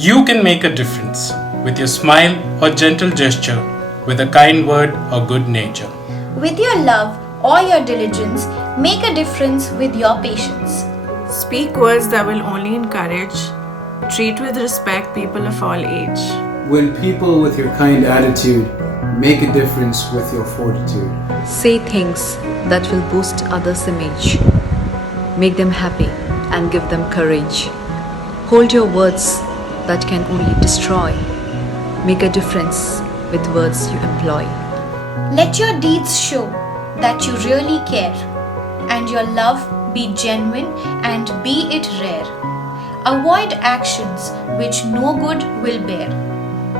You can make a difference with your smile or gentle gesture, with a kind word or good nature. With your love or your diligence, make a difference with your patience. Speak words that will only encourage. Treat with respect people of all age. Win people with your kind attitude. Make a difference with your fortitude. Say things that will boost others' image. Make them happy and give them courage. Hold your words that can only destroy. Make a difference with words you employ. Let your deeds show that you really care, and your love be genuine and be it rare. Avoid actions which no good will bear.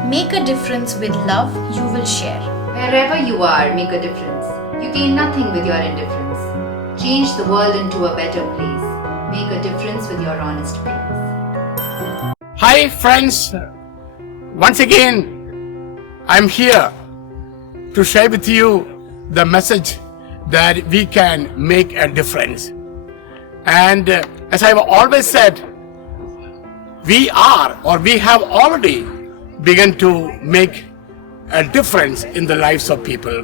Make a difference with love you will share. Wherever you are, make a difference. You gain nothing with your indifference. Change the world into a better place. Make a difference with your honest face. Hi friends, once again I'm here to share with you the message that we can make a difference. And as I've always said, we have already begun to make a difference in the lives of people,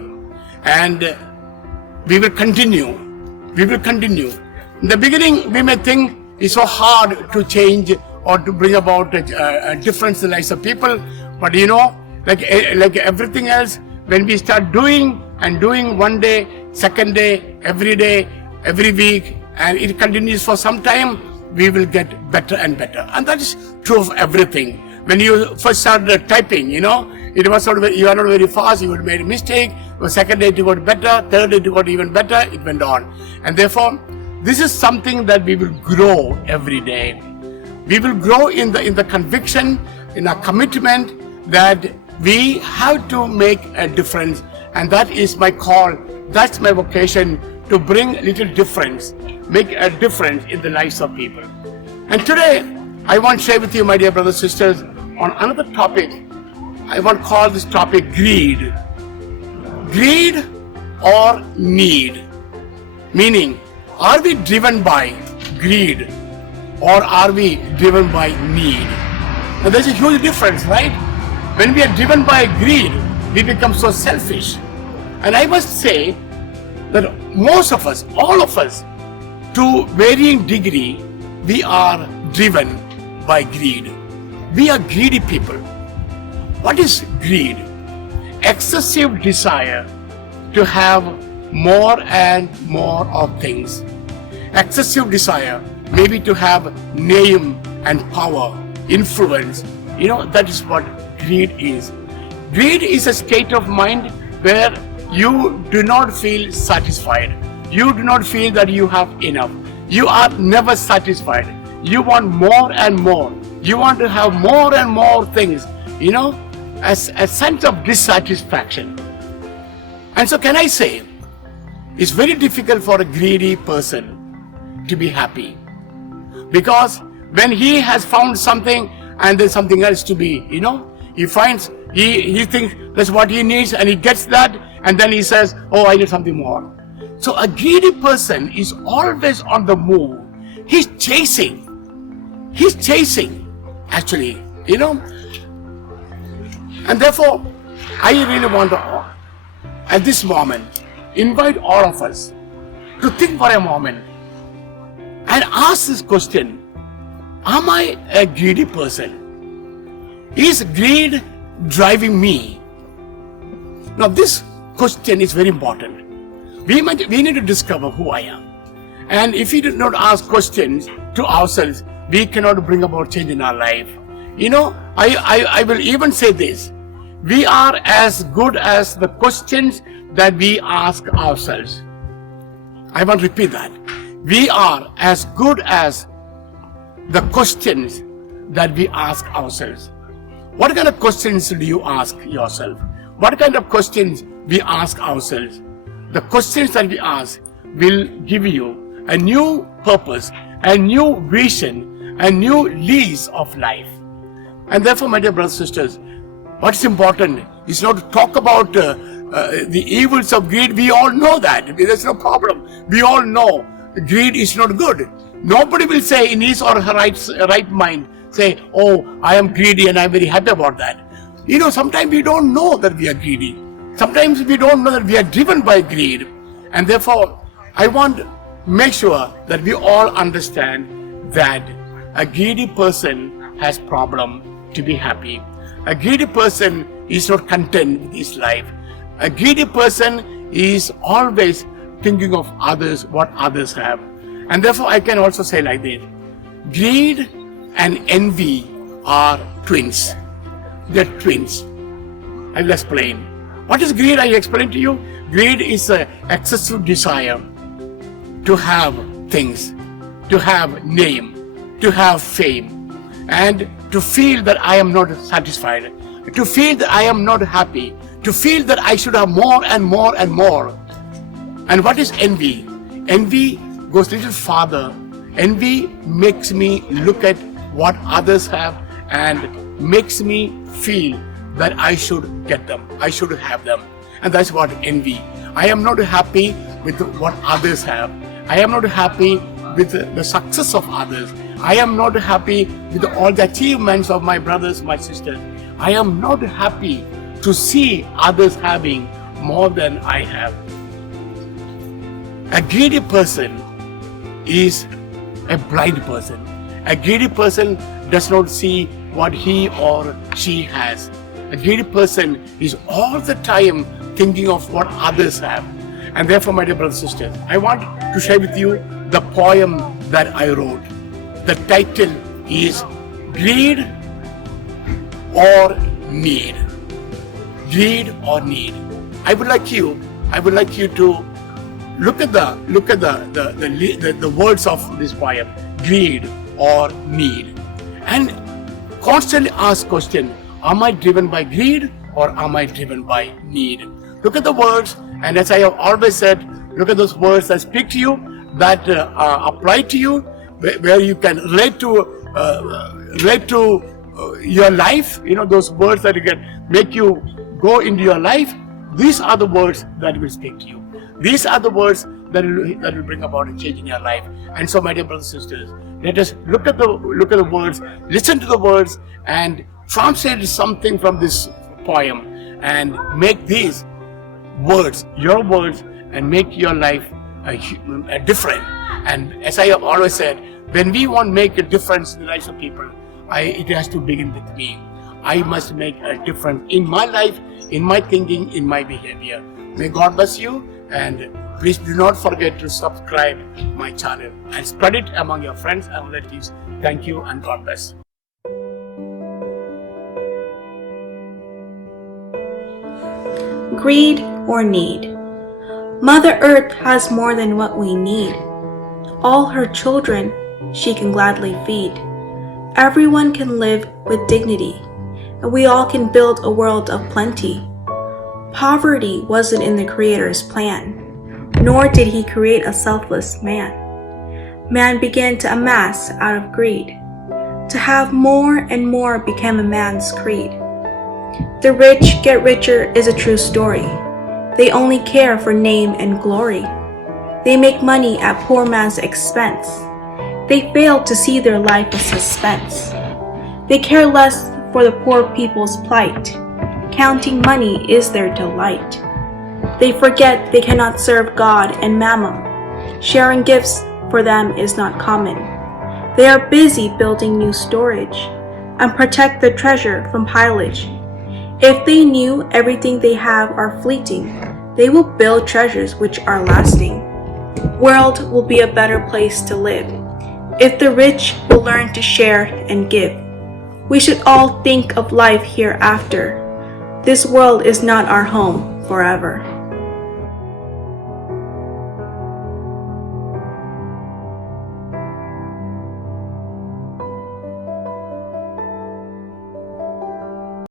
and we will continue. In the beginning we may think it's so hard to change or to bring about a difference in the lives of people, but like everything else, when we start doing one day, second day, every week, and it continues for some time, we will get better and better. And that is true of everything. When you first started typing, it was you are not very fast, you would made a mistake. The second day it got better, third day it got even better, it went on. And therefore, this is something that we will grow every day. We will grow in the conviction, in our commitment that we have to make a difference. And that is my call, that's my vocation, to bring a little difference, make a difference in the lives of people. And today, I want to share with you, my dear brothers and sisters, on another topic. I want to call this topic greed. Greed or need. Meaning, are we driven by greed or are we driven by need? Now there's a huge difference, right? When we are driven by greed, we become so selfish. And I must say that most of us, all of us, to varying degree, we are driven by greed. We are greedy people. What is greed? Excessive desire to have more and more of things. Excessive desire maybe to have name and power, influence. That is what greed is. Greed is a state of mind where you do not feel satisfied. You do not feel that you have enough. You are never satisfied. You want more and more. You want to have more and more things, as a sense of dissatisfaction. And so can I say, it's very difficult for a greedy person to be happy. Because when he has found something and there's something else to be, he finds, he thinks that's what he needs and he gets that, and then he says, oh, I need something more. So a greedy person is always on the move. He's chasing, actually, And therefore, I really want to, at this moment, invite all of us to think for a moment and ask this question: am I a greedy person? Is greed driving me? Now this question is very important. We need to discover who I am. And if we do not ask questions to ourselves, we cannot bring about change in our life. I will even say this: we are as good as the questions that we ask ourselves. I want to repeat that. We are as good as the questions that we ask ourselves. What kind of questions do you ask yourself? What kind of questions we ask ourselves? The questions that we ask will give you a new purpose, a new vision, a new lease of life. And therefore, my dear brothers and sisters, what's important is not to talk about the evils of greed. We all know that. There's no problem. We all know greed is not good. Nobody will say in his or her right mind, say, oh, I am greedy and I'm very happy about that. Sometimes we don't know that we are greedy. Sometimes we don't know that we are driven by greed. And therefore, I want to make sure that we all understand that a greedy person has problem to be happy. A greedy person is not content with his life. A greedy person is always thinking of others, what others have. And therefore, I can also say like this. Greed and envy are twins. They're twins. I will explain. What is greed? I explain to you. Greed is an excessive desire to have things, to have name, to have fame, and to feel that I am not satisfied, to feel that I am not happy, to feel that I should have more and more and more. And what is envy? Envy goes a little farther. Envy makes me look at what others have and makes me feel that I should get them, I should have them. And that's what envy. I am not happy with what others have. I am not happy with the success of others. I am not happy with all the achievements of my brothers, my sisters. I am not happy to see others having more than I have. A greedy person is a blind person. A greedy person does not see what he or she has. A greedy person is all the time thinking of what others have. And therefore, my dear brothers and sisters, I want to share with you the poem that I wrote. The title is Greed or Need. Greed or need. I would like you to look at the words of this poem. Greed or need, and constantly ask question: am I driven by greed or am I driven by need? Look at the words, and as I have always said, look at those words that speak to you, that apply to you, where you can relate to your life. Those words that you can make you go into your life. These are the words that will speak to you. These are the words that will bring about a change in your life. And so, my dear brothers and sisters, let us look at the words, listen to the words, and translate something from this poem, and make these words your words, and make your life a different. And as I have always said, when we want to make a difference in the lives of people, it has to begin with me. I must make a difference in my life, in my thinking, in my behavior. May God bless you, and please do not forget to subscribe my channel and spread it among your friends and relatives. Thank you, and God bless. Greed or need. Mother Earth has more than what we need. All her children she can gladly feed. Everyone can live with dignity, and we all can build a world of plenty. Poverty wasn't in the Creator's plan, nor did He create a selfless man. Man began to amass out of greed. To have more and more became a man's creed. The rich get richer is a true story. They only care for name and glory. They make money at poor man's expense. They fail to see their life as suspense. They care less for the poor people's plight. Counting money is their delight. They forget they cannot serve God and Mammon. Sharing gifts for them is not common. They are busy building new storage and protect the treasure from pillage. If they knew everything they have are fleeting, they will build treasures which are lasting. World will be a better place to live if the rich will learn to share and give. We should all think of life hereafter. This world is not our home forever.